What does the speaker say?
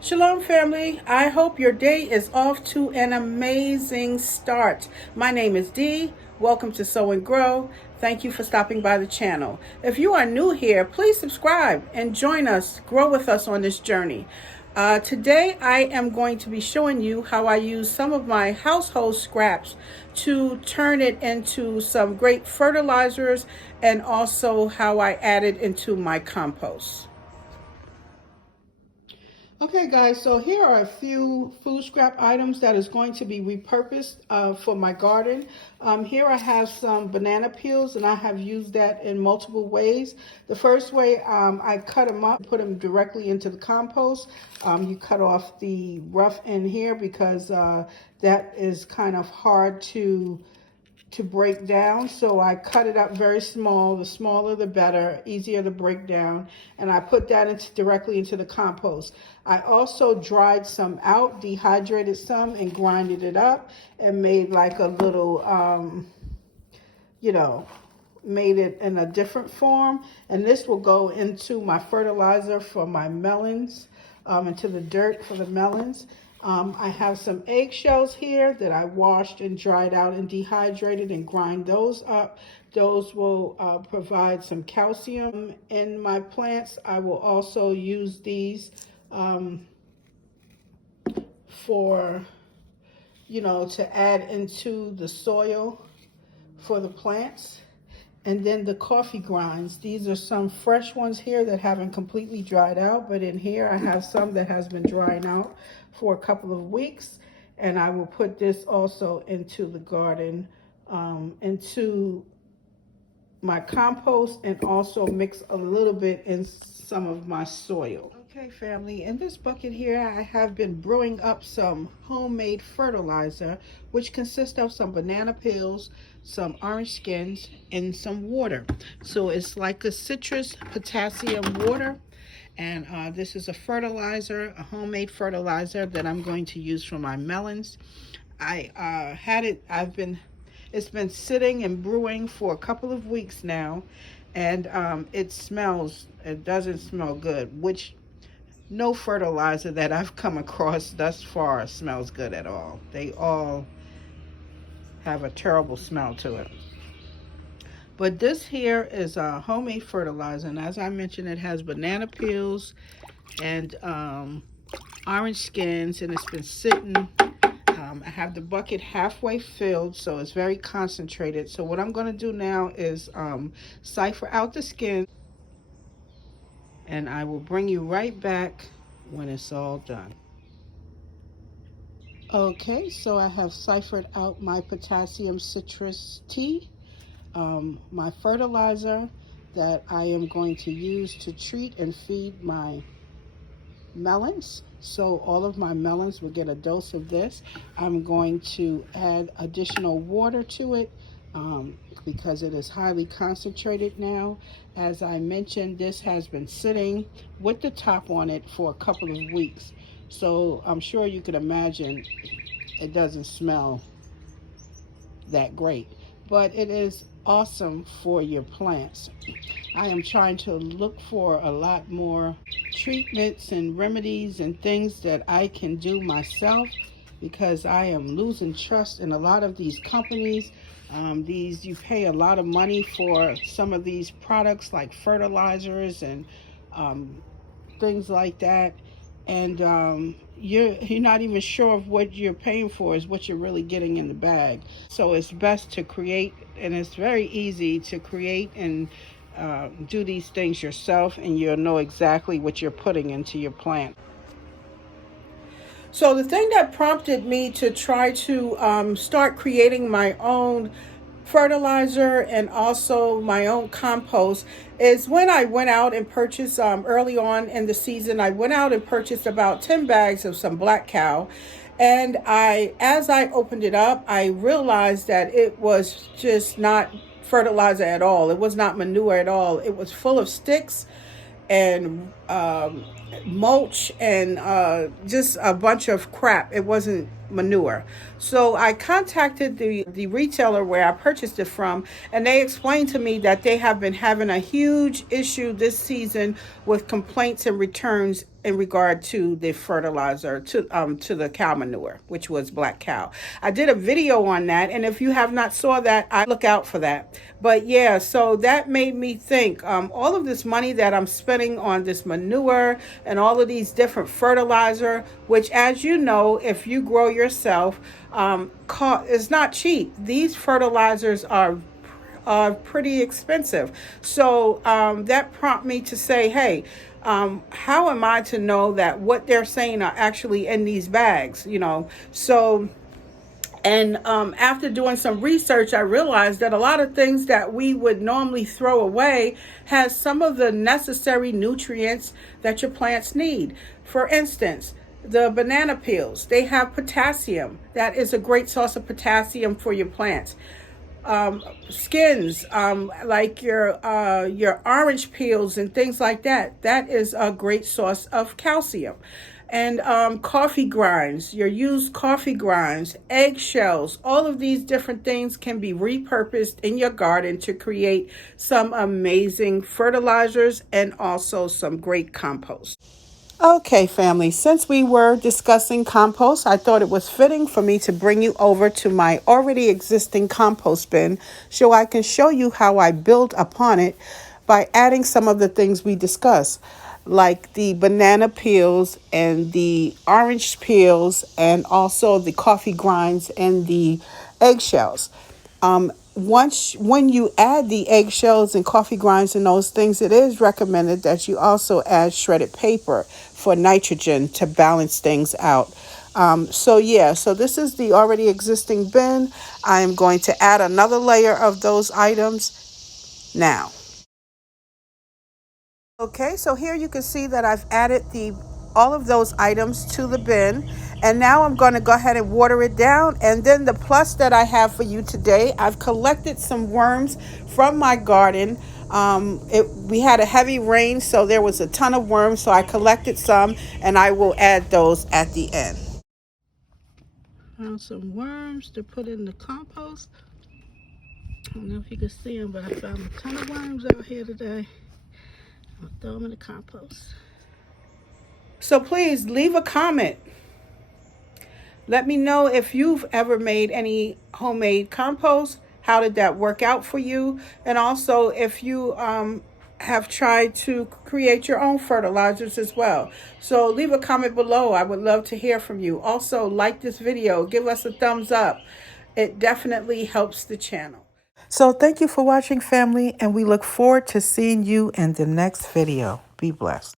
Shalom, family. I hope your day is off to an amazing start. My name is Dee. Welcome to Sow and Grow. Thank you for stopping by the channel. If you are new here, please subscribe and join us, grow with us on this journey. Today, I am going to be showing you how I use some of my household scraps to turn it into some great fertilizers, and also how I add it into my compost. Okay guys, so here are a few food scrap items that is going to be repurposed for my garden. Here I have some banana peels, and I have used that in multiple ways. The first way, I cut them up, put them directly into the compost. You cut off the rough end here because that is kind of hard to break down, so I cut it up very small. The smaller the better, easier to break down, and I put that directly into the compost. I also dried some out, dehydrated some, and grinded it up and made like a little made it in a different form, and this will go into my fertilizer for my melons, into the dirt for the melons. I have some eggshells here that I washed and dried out and dehydrated and grind those up. Those will provide some calcium in my plants. I will also use these for, to add into the soil for the plants. And then the coffee grinds. These are some fresh ones here that haven't completely dried out, but in here I have some that has been drying out for a couple of weeks. And I will put this also into the garden, into my compost, and also mix a little bit in some of my soil. Okay, family, in this bucket here, I have been brewing up some homemade fertilizer, which consists of some banana peels, some orange skins, and some water. So it's like a citrus potassium water. And this is a fertilizer, a homemade fertilizer that I'm going to use for my melons. It's been sitting and brewing for a couple of weeks now, and it doesn't smell good, which no fertilizer that I've come across thus far smells good at all. They all have a terrible smell to it. But this here is a homemade fertilizer, and as I mentioned, it has banana peels and orange skins, and it's been sitting. I have the bucket halfway filled, so it's very concentrated. So what I'm going to do now is siphon out the skin, and I will bring you right back when it's all done. Okay, so I have siphoned out my potassium citrus tea, my fertilizer that I am going to use to treat and feed my melons. So all of my melons will get a dose of this. I'm going to add additional water to it because it is highly concentrated now. As I mentioned, this has been sitting with the top on it for a couple of weeks. So I'm sure you could imagine it doesn't smell that great, but it is awesome for your plants. I am trying to look for a lot more treatments and remedies and things that I can do myself, because I am losing trust in a lot of these companies. You pay a lot of money for some of these products like fertilizers and things like that, and you're not even sure of what you're paying for is what you're really getting in the bag. So it's best to create, and it's very easy to create and do these things yourself, and you'll know exactly what you're putting into your plant. So the thing that prompted me to try to start creating my own fertilizer and also my own compost is when I went out and purchased, early on in the season, I went out and purchased about 10 bags of some black cow. And as I opened it up, I realized that it was just not fertilizer at all. It was not manure at all. It was full of sticks and mulch and just a bunch of crap. It wasn't manure. So I contacted the retailer where I purchased it from, and they explained to me that they have been having a huge issue this season with complaints and returns in regard to the fertilizer, to the cow manure, which was black cow. I did a video on that, and if you have not saw that, I look out for that. But yeah, so that made me think, all of this money that I'm spending on this manure and all of these different fertilizer, which, as you know, if you grow yourself, is not cheap. These fertilizers are pretty expensive. So that prompted me to say, hey, how am I to know that what they're saying are actually in these bags? So. And after doing some research, I realized that a lot of things that we would normally throw away has some of the necessary nutrients that your plants need. For instance, the banana peels, they have potassium. That is a great source of potassium for your plants. Skins, like your orange peels and things like that, that is a great source of calcium. And coffee grinds, your used coffee grinds, eggshells, all of these different things can be repurposed in your garden to create some amazing fertilizers and also some great compost. Okay, family, since we were discussing compost, I thought it was fitting for me to bring you over to my already existing compost bin so I can show you how I build upon it by adding some of the things we discussed, like the banana peels and the orange peels and also the coffee grinds and the eggshells. When you add the eggshells and coffee grinds and those things, it is recommended that you also add shredded paper for nitrogen to balance things out. So this is the already existing bin. I am going to add another layer of those items now. Okay, so here you can see that I've added all of those items to the bin, and now I'm going to go ahead and water it down. And then the plus that I have for you today, I've collected some worms from my garden. We had a heavy rain, so there was a ton of worms, so I collected some, and I will add those at the end. Found some worms to put in the compost. I don't know if you can see them, but I found a ton of worms out here today. I'll throw them in the compost. So please leave a comment. Let me know if you've ever made any homemade compost. How did that work out for you? And also if you have tried to create your own fertilizers as well. So leave a comment below. I would love to hear from you. Also, like this video. Give us a thumbs up. It definitely helps the channel. So thank you for watching, family, and we look forward to seeing you in the next video. Be blessed.